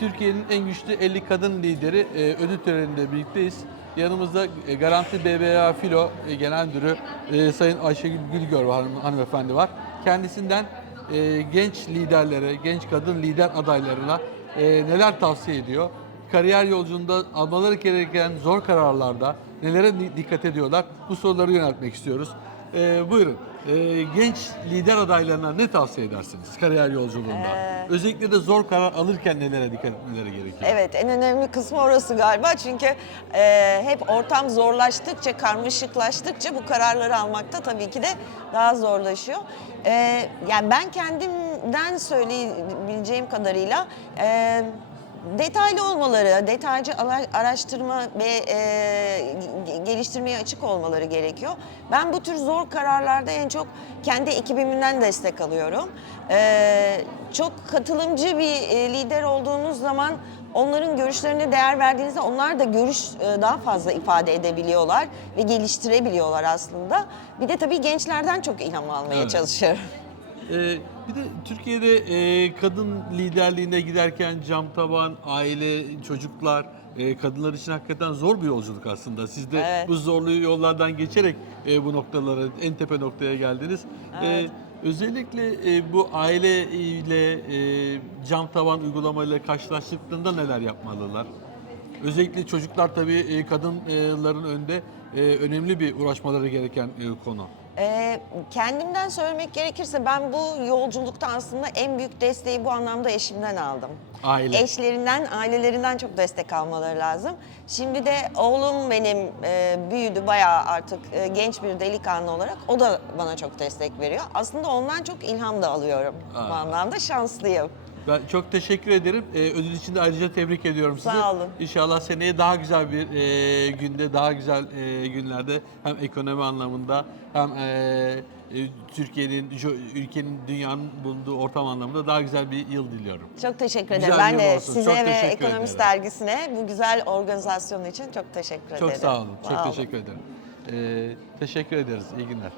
Türkiye'nin en güçlü 50 kadın lideri e, ödül töreninde birlikteyiz. Yanımızda e, Garanti BBVA Filo e, Genel Müdürü e, Sayın Ayşegül Gülgör hanım- hanımefendi var. Kendisinden e, genç liderlere, genç kadın lider adaylarına e, neler tavsiye ediyor? Kariyer yolculuğunda almaları gereken zor kararlarda nelere di- dikkat ediyorlar? Bu soruları yöneltmek istiyoruz. E, buyurun. E, genç lider adaylarına ne tavsiye edersiniz kariyer yolculuğunda? Özellikle de zor karar alırken nelere dikkat etmeleri gerekiyor? Evet en önemli kısmı orası galiba çünkü e, hep ortam zorlaştıkça, karmaşıklaştıkça bu kararları almakta tabii ki de daha zorlaşıyor. E, yani ben kendimden söyleyebileceğim kadarıyla e, detaylı olmaları, detaycı araştırma ve e, geliştirmeye açık olmaları gerekiyor. Ben bu tür zor kararlarda en çok kendi ekibimden destek alıyorum. E, çok katılımcı bir e, lider olduğunuz zaman onların görüşlerine değer verdiğinizde onlar da görüş e, daha fazla ifade edebiliyorlar ve geliştirebiliyorlar aslında. Bir de tabii gençlerden çok ilham almaya Evet. çalışıyorum. Ee, bir de Türkiye'de e, kadın liderliğine giderken cam tavan, aile, çocuklar, e, kadınlar için hakikaten zor bir yolculuk aslında. Siz de Evet. bu zorlu yollardan geçerek e, bu noktalara, en tepe noktaya geldiniz. Evet. E, özellikle e, bu aile ile e, cam tavan uygulamayla karşılaştıklarında neler yapmalılar? Özellikle çocuklar tabii e, kadınların önünde e, önemli bir uğraşmaları gereken e, konu. Ee, kendimden söylemek gerekirse ben bu yolculukta aslında en büyük desteği bu anlamda eşimden aldım. Aile. Eşlerinden, ailelerinden çok destek almaları lazım. Şimdi de oğlum benim e, büyüdü bayağı artık e, genç bir delikanlı olarak. O da bana çok destek veriyor. Aslında ondan çok ilham da alıyorum. Bu anlamda şanslıyım. Ben çok teşekkür ederim. Ee, ödül için de ayrıca tebrik ediyorum sizi. Sağ olun. İnşallah seneye daha güzel bir e, günde, daha güzel e, günlerde hem ekonomi anlamında hem e, e, Türkiye'nin, ülkenin, dünyanın bulunduğu ortam anlamında daha güzel bir yıl diliyorum. Çok teşekkür Güzel ederim. Ben bir de olsun. size Çok ve teşekkür Ekonomist ederim. Dergisi'ne bu güzel organizasyon için çok teşekkür Çok ederim. sağ olun. Çok Sağ olun. teşekkür ederim. Ee, teşekkür ederiz. İyi günler.